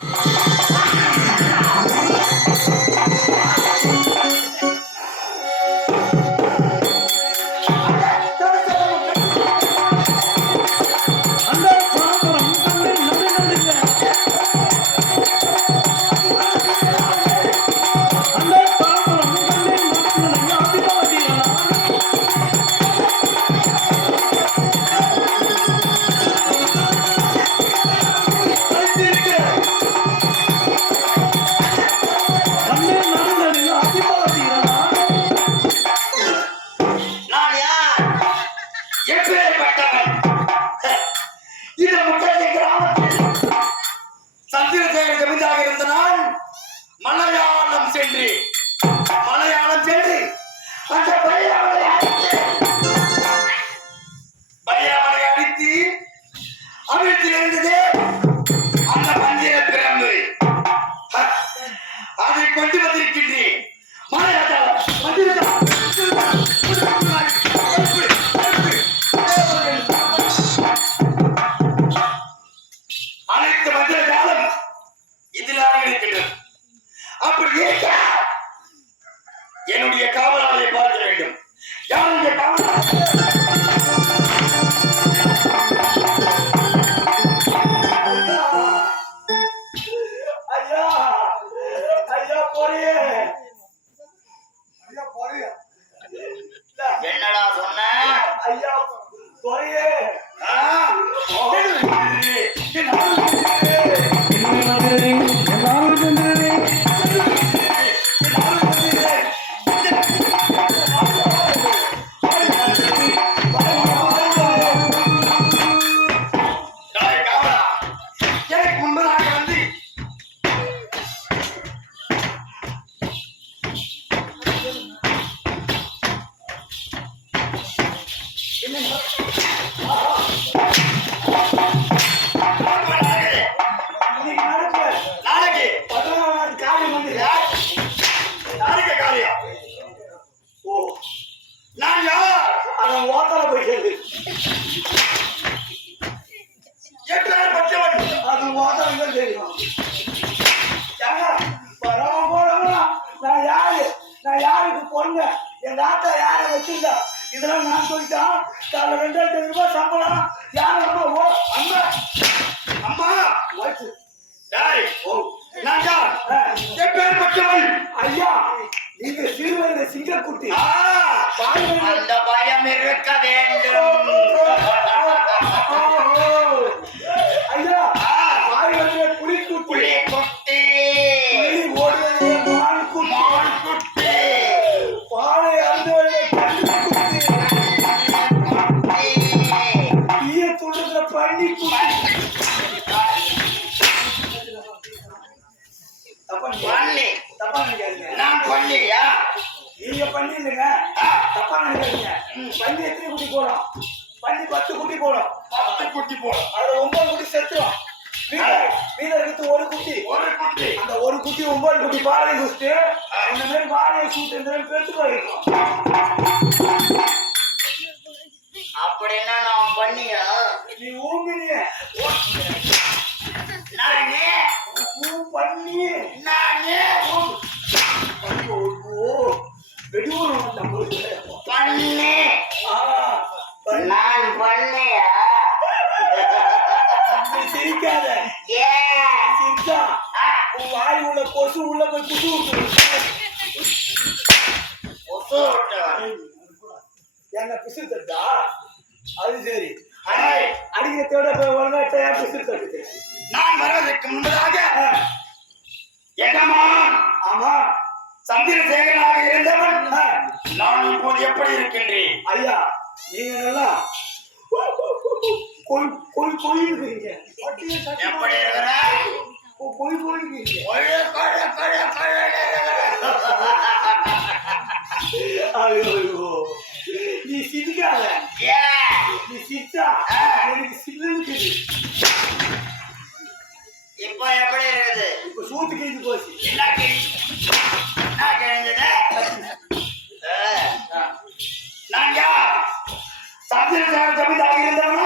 அந்த மலையாளம் மலையாளம் சென்று. அந்த பையாவளை அடித்து. பையாவளை அடித்து இருந்தது அந்த பஞ்சிர பிறந்து. அதை கொண்டு வந்த அவன் ஓத்தல போயிட்டு எப்பேற்பட்டவன் அது ஓத்தல தான் தெரியும். வரவன் போறவன் நான் யாரு? நான் யாருக்கு பொண்ணு? எங்க ஆத்தா யாரை வச்சிருந்தா இதெல்லாம் நான் சொல்லிட்டேன் காலைல ரெண்டாயிரத்தி ரூபாய் சம்பளம். யார் அம்மா? ஓ அம்மா. அம்மா வச்சு டேய் ஓ நான் யார்? ஆ, எப்பேற்பட்டவன் ஐயா நீங்க சிறுவயது சிங்கக்குட்டி. அந்த பயம் இருக்க வேண்டும் தப்பா நினைக்காதீங்க நான் பண்ணியா? நீங்க பண்ணி இல்லைங்க தப்பா நினைக்காதீங்க பன்னி எத்தனை குட்டி போடும்? பன்னி பத்து குட்டி போடும். பத்து குட்டி போடும். அதுல ஒன்பது குட்டி செத்துரும். மீதம் இருக்கிறது ஒரு குட்டி. ஒரு குட்டி. அந்த ஒரு குட்டி ஒன்பது குட்டி பாலை குடிச்சிட்டு இந்த மாதிரி வாழையை சூட்டு இந்த மாதிரி பண்ணி நானே. பண்ணி பண்ணியா? நீ சிரிக்காத. ஏ. சிரிச்சா. உன் வாய் உள்ள கொசு உள்ள போய் குசு. என்ன பிசு தட்டா அது சரி. அடிக்கிறதோட போய் ஒழுங்கா பிசு தட்டு நான் வருவதற்கு முன்பதாக ஆ, எகமா ஆமா. சந்திரசேகரனாக இருந்தவன் நான் இப்போது எப்படி இருக்கின்றேன்? ஐயா நீங்க நல்லா கொய் கொய் கொய்யுறீங்க எப்படி இருக்கிற? கொய் கொழுன்னு இருக்கிற. ஐயோ நீ சிரிக்காத? நீ சிரிச்சா? சந்திரசேகர ஜமீன்தாக இருந்தவன் ஆமாங்க மலையாளம்